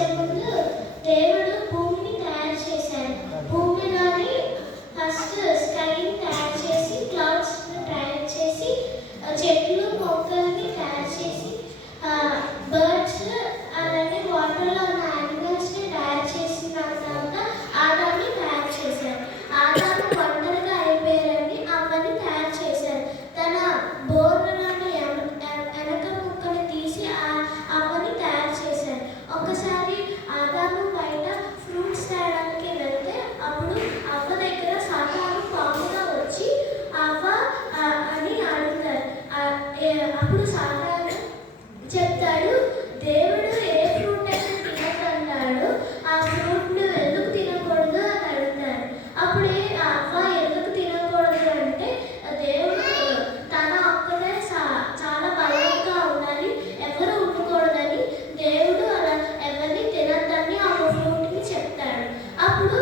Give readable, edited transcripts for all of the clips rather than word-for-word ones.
వచ్చే ముందు దేవుడు భూమిని తయారు చేశాడు. భూమిలోని ఫస్ట్ స్కైని తయారు చేసి, క్లౌడ్స్ తయారు చేసి, చెట్లు మొక్కల్ని తయారు చేసి, బర్డ్స్ అలానే వాటర్లో ఉన్న యానిమల్స్ని తయారు చేసిన తర్వాత ఆదాన్ని తయారు చేశారు. ఆదాము ఒంటరిగా అయిపోయారని అవన్నీ తయారు చేశారు. తన బోర్లోని వెనక ముక్కను తీసి అవన్నీ తయారు చేశారు. ఒకసారి ఆదాము బయట ఫ్రూట్స్ తేయడానికి వెళ్తే అప్పుడు అవ్వ దగ్గర సాతాను పాముగా వచ్చి అవ్వ అని అడుగుతారు. అప్పుడు సాతాను చెప్తాడు, దేవుడు ఏ ఫ్రూట్ అయితే తినకన్నాడు ఆ ఫ్రూట్ నువ్వు ఎందుకు తినకూడదు అని అడుగుతారు. అప్పుడే అవ్వ ఎందుకు తినకూడదు అంటే దేవుడు తన ఒక్కడే చాలా బలంగా ఉండాలి, ఎవరు ఉండకూడదని దేవుడు అలా ఎవరిని తినద్దని ఆ ఫ్రూట్ని చెప్తాడు. అప్పుడు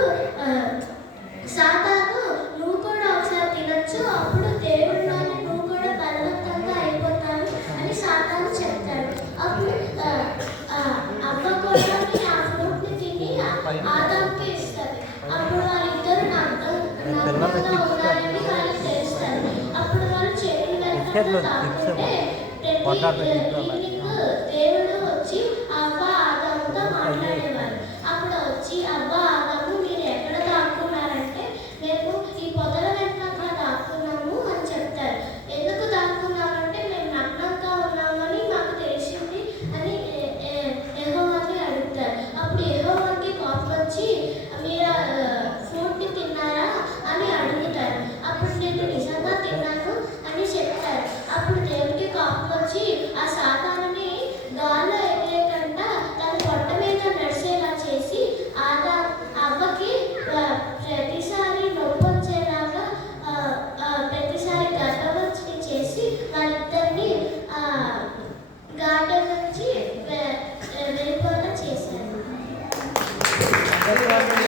సాతాను నువ్వు కూడా ఒకసారి తినొచ్చు, అప్పుడు దేవుడిలోనే నువ్వు కూడా బలవంతంగా అయిపోతావు అని సాతాను చెప్తాడు. అప్పుడు అవ్వ కూడా ఆ ఫ్రూట్ని తిని ఆదాముకి ఇస్తుంది. అప్పుడు వాళ్ళిద్దరు నమ్మకంగా ఉన్నారని వాళ్ళకి తెలుస్తారు. అప్పుడు వాళ్ళు చెడు తాకుంటే దేవుడు వచ్చి అవ్వ ఆదాముతో మాట్లాడేవారు. అప్పుడు వచ్చి అవ్వ